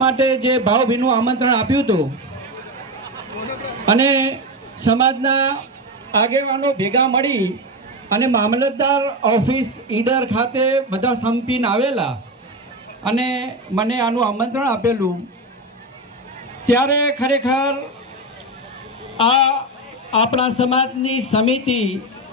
માટે જે ભાવભીનું આમંત્રણ આપ્યું હતું અને સમાજના આગેવાનો ભેગા મળી અને મામલતદાર ઓફિસ ઈડર ખાતે બધા સંપીને આવેલા અને મને આનું આમંત્રણ આપેલું ત્યારે ખરેખર આ આપણા સમાજની સમિતિ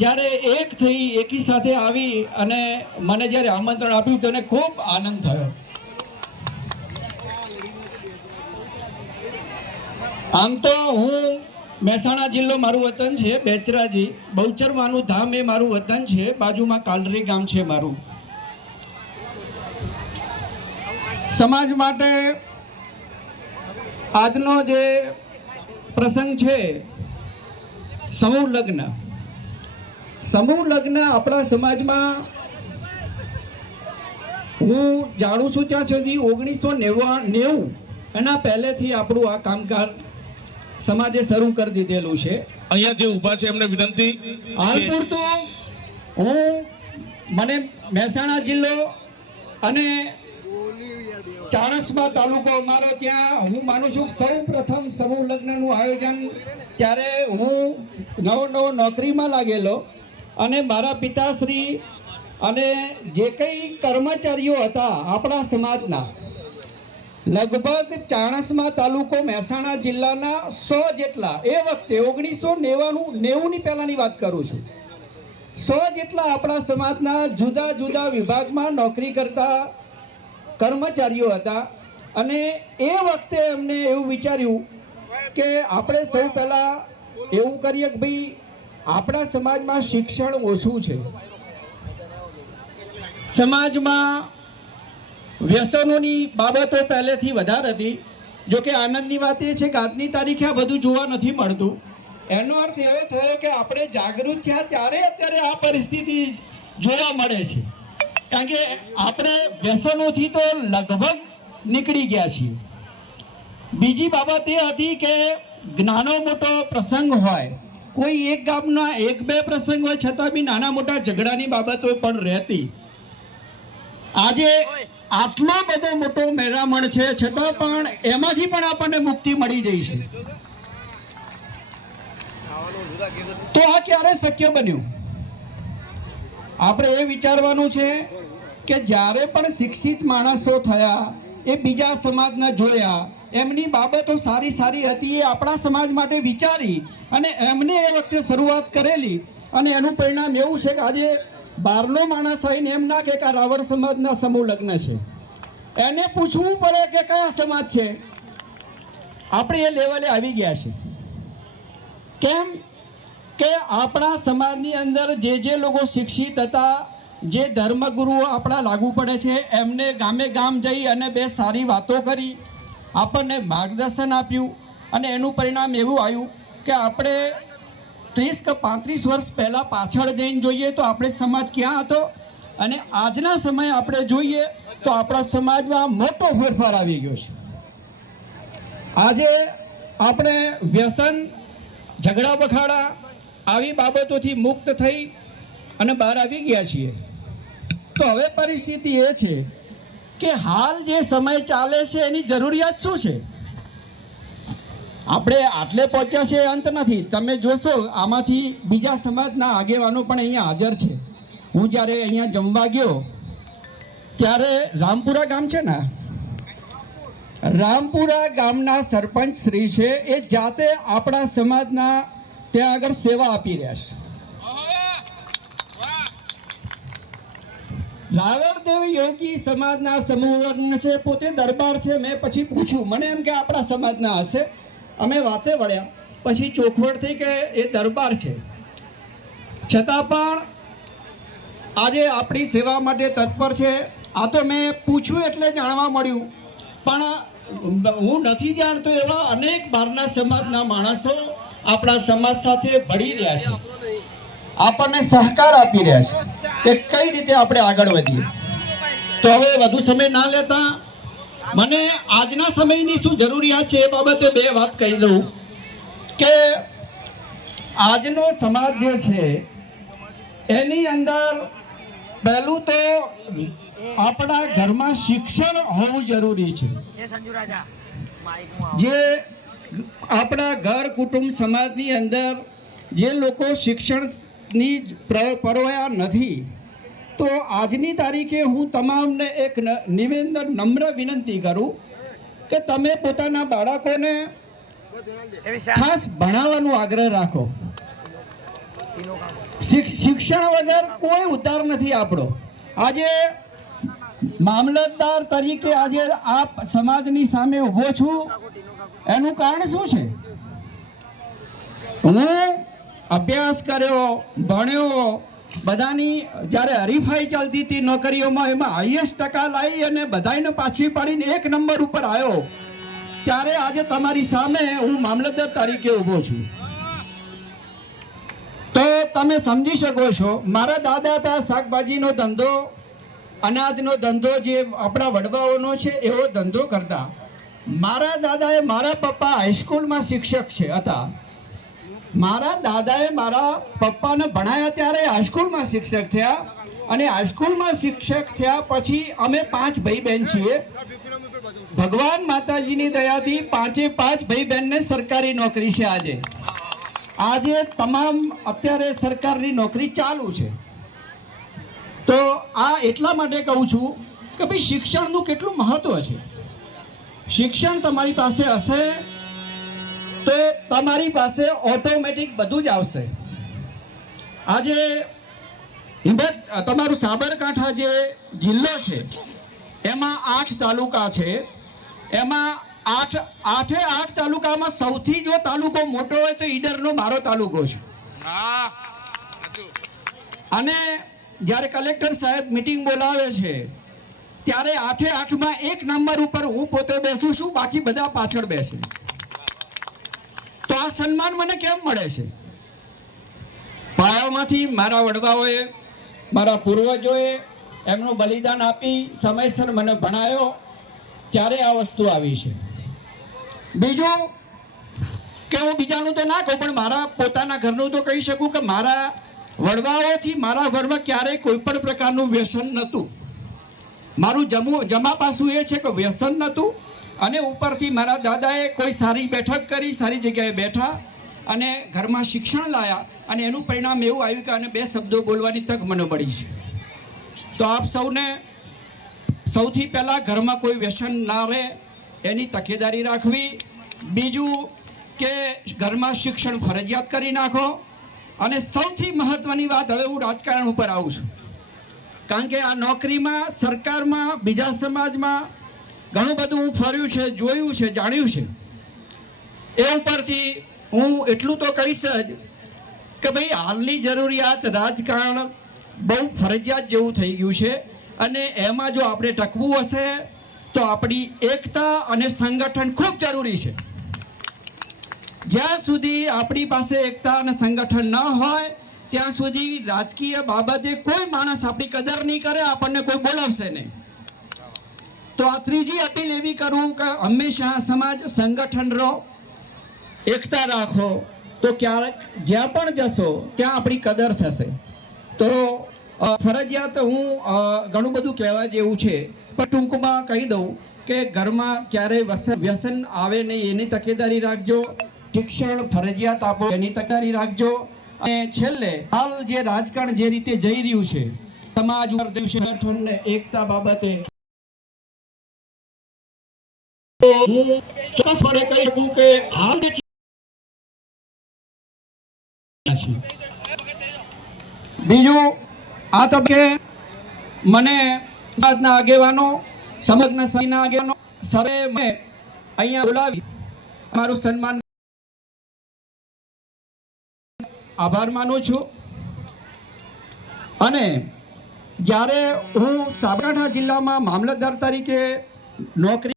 જ્યારે એક થઈ એકી સાથે આવી અને મને જ્યારે આમંત્રણ આપ્યું તેને ખૂબ આનંદ થયો। આમ તો હું મહેસાણા જિલ્લો મારું વતન છે, બેચરાજી બહુચરવાનું ધામ એ મારું વતન છે, બાજુમાં કાલરી ગામ છે મારું। સમાજ માટે આજનો જે પ્રસંગ છે સમૂહ લગ્ન આપણા સમાજમાં હું જાણું છું ત્યાં સુધી 1990 એના પહેલેથી આપણું આ કામકાજ સમાજે શરૂ કરી દીધેલું છે। અહીંયા જે ઊભા છે એમને વિનંતી, હાલ પૂરતું મને મહેસાણા જિલ્લો અને ચાણસ્મા તાલુકો અમારો ત્યાં હું માનું છું સૌ પ્રથમ સમૂહ લગ્નનું આયોજન ત્યારે હું નવો નોકરીમાં લાગેલો અને મારા પિતાશ્રી અને જે કંઈ કર્મચારીઓ હતા આપણા સમાજના લગભગ ચાણસ્મા તાલુકો મહેસાણા જિલ્લાના 100 જેટલા એ વખતે 1990ની પહેલાની વાત કરું છું 100 જેટલા આપણા સમાજના જુદા જુદા વિભાગમાં નોકરી કરતા કર્મચારીઓ હતા અને એ વખતે અમને એવું વિચાર્યું કે આપણે સૌ પહેલાં એવું કરીએ કે ભાઈ આપણા સમાજમાં શિક્ષણ ઓછું છે, સમાજમાં વ્યસનોની બાબતો પહેલેથી વધારે હતી। જો કે આનંદની વાત એ છે કે આજની તારીખે આ બધું જોવા નથી મળતું। એનો અર્થ એવો થયો કે આપણે જાગૃત થયા ત્યારે અત્યારે આ પરિસ્થિતિ જોવા મળે છે, કારણ કે આપણે વ્યસનોથી તો લગભગ નીકળી ગયા છીએ। બીજી બાબત એ હતી કે નાનો મોટો પ્રસંગ હોય, કોઈ એક ગામના 1-2 પ્રસંગ હોય છતાં બી નાના મોટા ઝઘડાની બાબતો પણ રહેતી। આજે આટલો બધો મોટો મેળામણ છે છતાં પણ એમાંથી પણ આપણને મુક્તિ મળી જઈ છે, તો આ ક્યારે શક્ય બન્યું? આપણે એ વિચારવાનું છે કે જ્યારે પણ શિક્ષિત માણસો થયા એ બીજા સમાજના જોયા, એમની બાબતો સારી હતી એ આપણા સમાજ માટે વિચારી અને એમને એ વખતે શરૂઆત કરેલી અને એનું પરિણામ એવું છે કે આજે બહારનો માણસ આવીને એમ ના કે આ રાવળ સમાજના સમૂહ લગ્ન છે, એને પૂછવું પડે કે કયા સમાજ છે। આપણે એ લેવલે આવી ગયા છે। કેમ કે આપણા સમાજની અંદર જે લોકો શિક્ષિત હતા, જે ધર્મગુરુઓ આપણા લાગુ પડે છે, એમને ગામે ગામ જઈ અને 2 સારી વાતો કરી, આપણને માર્ગદર્શન આપ્યું અને એનું પરિણામ એવું આવ્યું કે આપણે 30 કે 35 વર્ષ પહેલાં પાછળ જઈને જોઈએ તો આપણે સમાજ ક્યાં હતો અને આજના સમયે આપણે જોઈએ તો આપણા સમાજમાં મોટો ફેરફાર આવી ગયો છે। આજે આપણે વ્યસન, ઝઘડા બખાડા આવી બાબતોથી મુક્ત થઈ અને બહાર આવી ગયા છીએ। તો હવે પરિસ્થિતિ એ છે કે હાલ જે સમય ચાલે છે એની જરૂરિયાત શું છે? આપણે આટલે પહોંચ્યા છે અંત નથી। તમે જોશો આમાંથી બીજા સમાજના આગેવાનો પણ અહીંયા હાજર છે। હું જ્યારે અહીંયા જમવા ગયો ત્યારે રામપુરા ગામ છે ને, રામપુરા ગામના સરપંચ શ્રી છે એ જાતે આપણા સમાજના ત્યાં આગળ સેવા આપી રહ્યા છે। રાવળદેવ યોગી સમાજના સમૂહ છે, પોતે દરબાર છે। મેં પછી પૂછ્યું, મને એમ કે આપણા સમાજના હશે, અમે વાતે વળ્યા પછી ચોખવટ થઈ કે એ દરબાર છે, છતાં પણ આજે આપણી સેવા માટે તત્પર છે। આ તો મેં પૂછ્યું એટલે જાણવા મળ્યું, પણ હું નથી જાણતો એવા અનેક બહારના સમાજના માણસો આપણા સમાજ સાથે ભળી રહ્યા છે, આપણને સહકાર આપી રહ્યા છે કે કઈ રીતે આપણે આગળ વધીએ। તો હવે વધુ સમય ના લેતા મને આજના સમયની શું જરૂરિયાત છે એ બાબતે 2 વાત કહી દઉં કે આજનો સમાજ જે છે એની અંદર પહેલું તો આપણા ઘરમાં શિક્ષણ હોવું જરૂરી છે. જે આપણા ઘર કુટુંબ સમાજની અંદર જે લોકો શિક્ષણની પરવાયા નથી, તો આજની તારીખે હું તમામને એક નિવેદન નમ્ર વિનંતી કરું કે તમે પોતાના બાળકોને ખાસ ભણાવવાનો આગ્રહ રાખો. શિક્ષણ વગર કોઈ ઉદ્ધાર નથી આપણો. આજે મામલતદાર તરીકે આજે આપ સમાજની સામે ઊભો છું, એનું કારણ શું છે? હું અભ્યાસ કર્યો, ભણ્યો, બધાની જ્યારે હરીફાઈ ચાલતી હતી નોકરીઓમાં, એમાં હાઈએસ્ટ ટકા લાવી અને બધાને પાછી પાડીને 1 નંબર ઉપર આવ્યો. ત્યારે આજે તમારી સામે હું મામલતદાર તરીકે ઊભો છું. તો તમે સમજી શકો છો, મારા દાદા હતા શાકભાજીનો ધંધો, અનાજનો ધંધો, જે આપણા વડવાઓનો છે એવો ધંધો કરતા. મારા દાદાએ, મારા પપ્પા હાઈસ્કૂલમાં શિક્ષક હતા. મારા દાદાએ મારા પપ્પાને ભણાયા ત્યારે હાઈસ્કૂલમાં શિક્ષક થયા, અને હાઈસ્કૂલમાં શિક્ષક થયા પછી અમે 5 ભાઈ બહેન છીએ. ભગવાન માતાજીની દયાથી 5 ભાઈ બહેનને સરકારી નોકરી છે. આજે તમામ અત્યારે સરકારની નોકરી ચાલુ છે. તો આ એટલા માટે કહું છું કે ભાઈ શિક્ષણનું કેટલું મહત્વ છે. શિક્ષણ તમારી પાસે હશે તો તમારી પાસે ઓટોમેટિક બધું જ આવશે. આજે તમારું સાબરકાંઠા જે જિલ્લો છે એમાં 8 તાલુકા છે. એમાં 8 તાલુકામાં સૌથી જો તાલુકો મોટો હોય તો ઈડરનો મારો તાલુકો છે. અને જ્યારે કલેક્ટર સાહેબ મીટિંગ બોલાવે છે ત્યારે 8માં 1 નંબર ઉપર હું પોતે બેસું છું, બાકી બધા પાછળ બેસે. તો આ સન્માન મને કેમ મળે છે? પાયામાંથી મારા વડવાઓએ, મારા પૂર્વજોએ એમનું બલિદાન આપી સમયસર મને ભણાયો, ત્યારે આ વસ્તુ આવી છે. બીજું કે હું બીજાનું તો ના કહું, પણ મારા પોતાના ઘરનું તો કહી શકું કે મારા વડવાઓથી મારા ઘરમાં ક્યારેય કોઈ પણ પ્રકારનું વ્યસન નહોતું. મારું જમા પાસું એ છે કે વ્યસન નહોતું, અને ઉપરથી મારા દાદાએ કોઈ સારી બેઠક કરી, સારી જગ્યાએ બેઠા અને ઘરમાં શિક્ષણ લાયા, અને એનું પરિણામ એવું આવ્યું કે આને 2 શબ્દો બોલવાની તક મને મળી છે. તો આપ સૌને સૌથી પહેલાં ઘરમાં કોઈ વ્યસન ના રહે એની તકેદારી રાખવી. બીજું કે ઘરમાં શિક્ષણ ફરજિયાત કરી નાખો. અને સૌથી મહત્વની વાત, હવે હું રાજકારણ ઉપર આવું છું, કારણ કે આ નોકરીમાં, સરકારમાં, બીજા સમાજમાં ઘણું બધું હું ફર્યું છે, જોયું છે, જાણ્યું છે. એ ઉપરથી હું એટલું તો કહીશ જ કે ભાઈ હાલની જરૂરિયાત રાજકારણ બહુ ફરજિયાત જેવું થઈ ગયું છે, અને એમાં જો આપણે ટકવું હશે તો આપણી એકતા અને સંગઠન ખૂબ જરૂરી છે. જ્યાં સુધી આપણી પાસે એકતા અને સંગઠન ન હોય ત્યાં સુધી રાજકીય બાબતે કોઈ માણસ આપણી કદર નહીં કરે, આપણને કોઈ બોલાવશે નહીં. તો આ ત્રીજી અપીલ એવી કરું કે હંમેશા સમાજ સંગઠન રહો, એકતા રાખો, તો ક્યારેક જ્યાં પણ જશો ત્યાં આપણી કદર થશે. તો ફરજિયાત હું ઘણું બધું કહેવા જેવું છે, પણ ટૂંકમાં કહી દઉં કે ઘરમાં ક્યારેય વ્યસન આવે નહીં એની તકેદારી રાખજો. શિક્ષણ ફરજિયાત આપો એની તકેદારી રાખજો. અને છેલ્લે હાલ જે રાજકારણ જે રીતે જઈ રહ્યું છે, સમાજ ઉપર સંગઠનને એકતા બાબતે હું ચોક્કસપણે કહી શકું કે હાલ બીજું આ તબક્કે મને સમાજના આગેવાનો, સમગ્ર સમાજના આગેવાનો સરે મેં અહીંયા બોલાવી મારું સન્માન, આભાર માનું છું. અને જ્યારે હું સાબરકાંઠા જિલ્લામાં મામલતદાર તરીકે નોકરી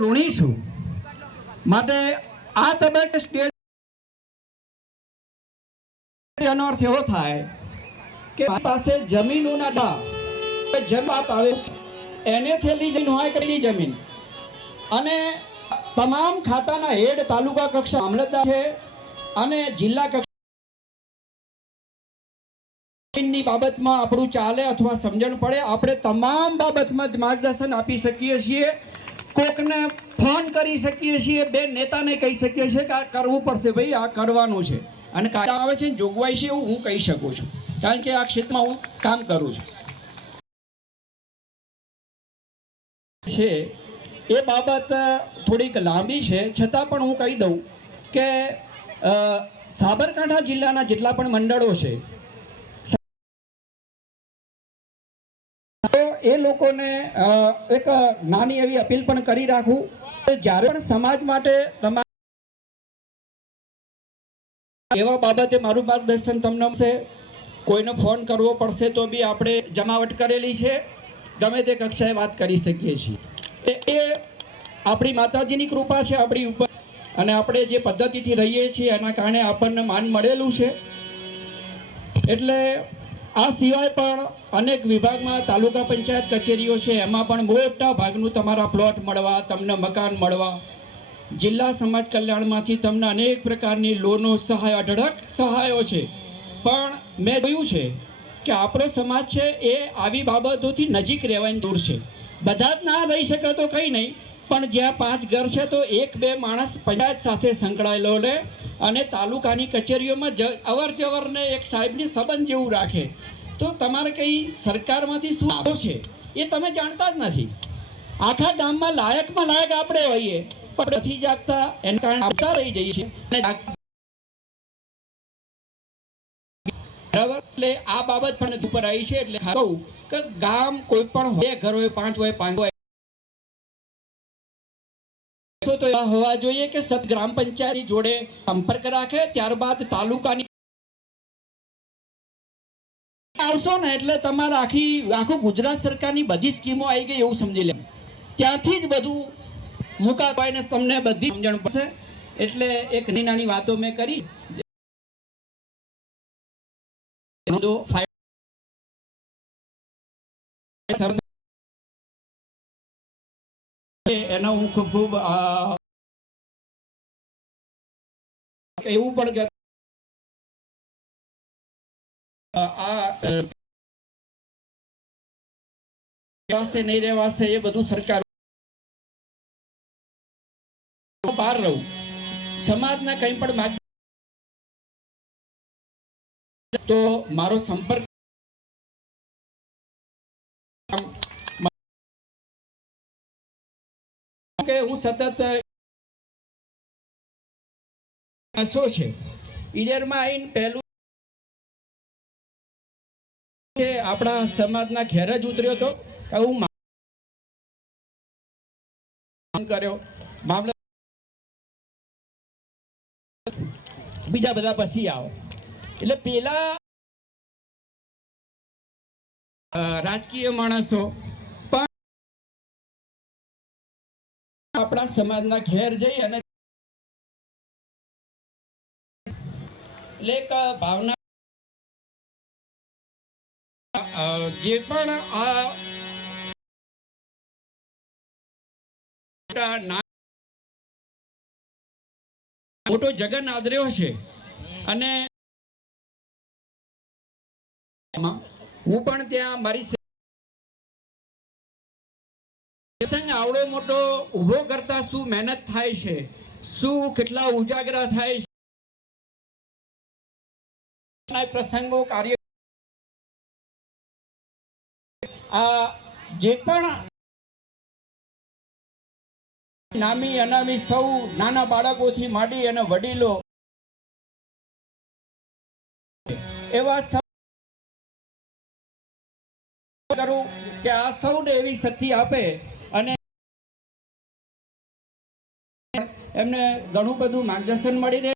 ઋણી છું, માટે આ તબક્કે સ્ટેજ એનો અર્થ એવો થાય કે પાસે જમીનોના જવાબ આવે એને થેલી જમીન હોય કરેલી જમીન, અને તમામ ખાતાના હેડ તાલુકા કક્ષા મામલતદાર છે અને જિલ્લા કક્ષાની નાની બાબતમાં આપણું ચાલે અથવા સમજણ પડે, આપણે તમામ બાબતમાં જ માર્ગદર્શન આપી શકીએ છીએ. કોકને ફોન કરી શકીએ છીએ, બે નેતાને કહી શકીએ છીએ કે આ કરવું પડશે ભાઈ, આ કરવાનું છે. અને કાયદા આવે છે, જોગવાઈ છે, એવું હું કહી શકું છું, કારણ કે આ ક્ષેત્રમાં હું કામ કરું છું. એ બાબત થોડીક લાંબી છે, છતાં પણ હું કહી દઉં કે સાબરકાંઠા જિલ્લાના જેટલા પણ મંડળો છે, એ લોકોને એક નાની એવી અપીલ પણ કરી રાખું કે જ્યારે પણ સમાજ માટે તમારે એવા બાબતે મારું માર્ગદર્શન તમને મળશે, કોઈનો ફોન કરવો પડશે તો બી આપણે જમાવટ કરેલી છે, ગમે તે કક્ષાએ વાત કરી શકીએ છીએ. એ આપણી માતાજીની કૃપા છે આપણી ઉપર, અને આપણે જે પદ્ધતિથી રહીએ છીએ એના કારણે આપણને માન મળેલું છે. એટલે આ સિવાય પણ અનેક વિભાગમાં તાલુકા પંચાયત કચેરીઓ છે, એમાં પણ મોટા ભાગનું તમારા પ્લોટ મળવા, તમને મકાન મળવા, જિલ્લા સમાજ કલ્યાણમાંથી તમને અનેક પ્રકારની લોનો, સહાય, અઢળક સહાયો છે. પણ મેં જોયું છે કે આપણો સમાજ છે એ આવી બાબતોથી નજીક રહેવાની દૂર છે. બધા જ ના રહી શકે તો કંઈ નહીં, પણ જ્યાં 5 ઘર છે તો 1-2 માણસ પંચાયત સાથે સંકળાયેલો રહે અને તાલુકાની કચેરીઓમાં અવર જવરને એક સાહેબની સંબંધ જેવું રાખે, તો તમારે કંઈ સરકારમાંથી શું લાભો છે એ તમે જાણતા જ નથી. આખા ગામમાં લાયકમાં લાયક આપણે હોઈએ પણ નથી જાગતા, એના કારણે આવતા રહી જઈએ છીએ. બરાબર, એટલે આ બાબત પણ ઉપર આવી છે. એટલે કહું કે ગામ કોઈ પણ 2 ઘર હોય, 5 હોય, 5 હોય, તો એવા હોવા જોઈએ કે સબ ગ્રામ પંચાયત જોડે સંપર્ક રાખે. ત્યારબાદ તાલુકાની આવશો ને એટલે તમારે આખું ગુજરાત સરકારની બધી સ્કીમો આવી ગઈ એવું સમજી લે. ત્યાંથી જ બધું મુકાવાઈને તમને બધી સમજણ પડશે. એટલે એક નાની વાતો મેં કરી, એનો હું ખૂબ એવું પણ નહીં રહેવાશે, એ બધું સરકાર બહાર રહું, સમાજના કંઈ પણ માગ તો મારો સંપર્ક કે હું સતત શું છે ઈડરમાં આવીને પહેલું આપણા સમાજના ઘેર જ ઉતર્યો હતો. હું કર્યો મામલા બીજા બધા પછી આવો, એટલે પેલા રાજકીય માણસો પણ આપણા સમાજના ઘેર જઈ અને એક ભાવના જે પણ આ મોટો જગન આદર્યો છે, અને હું પણ ત્યાં મારી આવડો મોટો ઉભો કરતા શું મહેનત થાય છે, શું કેટલા ઉજાગરા થાય છે, પ્રસંગો, કાર્ય, આ જે પણ નામી અનામી સૌ નાના બાળકોથી માંડી અને વડીલો એવા કરું કે આ સૌને એવી શક્તિ આપે અને એમને ઘણું બધું માર્ગદર્શન મળી રહે.